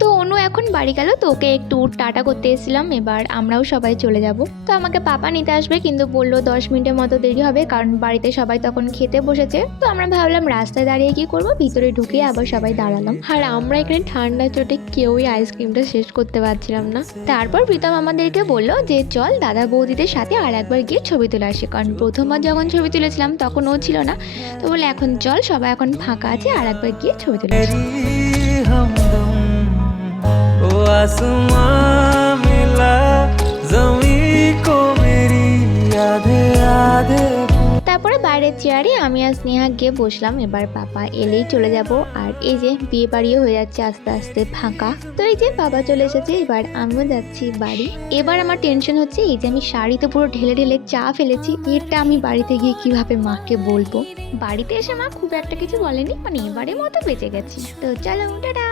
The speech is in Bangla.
তো অনু এখন বাড়ি গেল, তো ওকে একটু টাটা করতে এসেছিলাম, এবার আমরাও সবাই চলে যাব। তো আমাকে পাপা নিতে আসবে, কিন্তু বললো 10 মিনিটের মতো দেরি হবে, কারণ বাড়িতে সবাই তখন খেতে বসেছে। তো আমরা ভাবলাম রাস্তায় দাঁড়িয়ে কি করব, ভিতরে ঢুকে আবার সবাই দাঁড়ালাম। আর আমরা এখানে ঠান্ডা চোটে কেউই আইসক্রিমটা শেষ করতে পারছিলাম না। তারপর প্রীতম আমাদেরকে বললো যে চল দাদা বৌদিদের সাথে আর একবার গিয়ে ছবি তুলে আসি, কারণ প্রথমবার যখন ছবি তুলেছিলাম তখন ও ছিল না। তো বলে এখন চল, সবাই এখন ফাঁকা আছে, আর একবার গিয়ে ছবি তুলে আসি। आसमां मिला जमीन को मेरी आधे आधे। তারপরে বাইরের চেয়ারে আমি আর স্নেহা গিয়ে বসলাম। এবার পাপা এলেই চলে যাব। আর এই যে বিয়ে বাড়িও হয়ে যাচ্ছে আস্তে আস্তে ফাঁকা। তো এই যে বাবা চলে এসেছে, এবার আমিও যাচ্ছি বাড়ি। এবার আমার টেনশন হচ্ছে এই যে আমি শাড়িতে পুরো ঢেলে ঢেলে চা ফেলেছি, এটা আমি বাড়িতে গিয়ে কিভাবে মাকে বলবো। বাড়িতে এসে মা খুব একটা কিছু বলেনি, মানে এবারে মতো বেঁচে গেছি। তো চলো টাটা।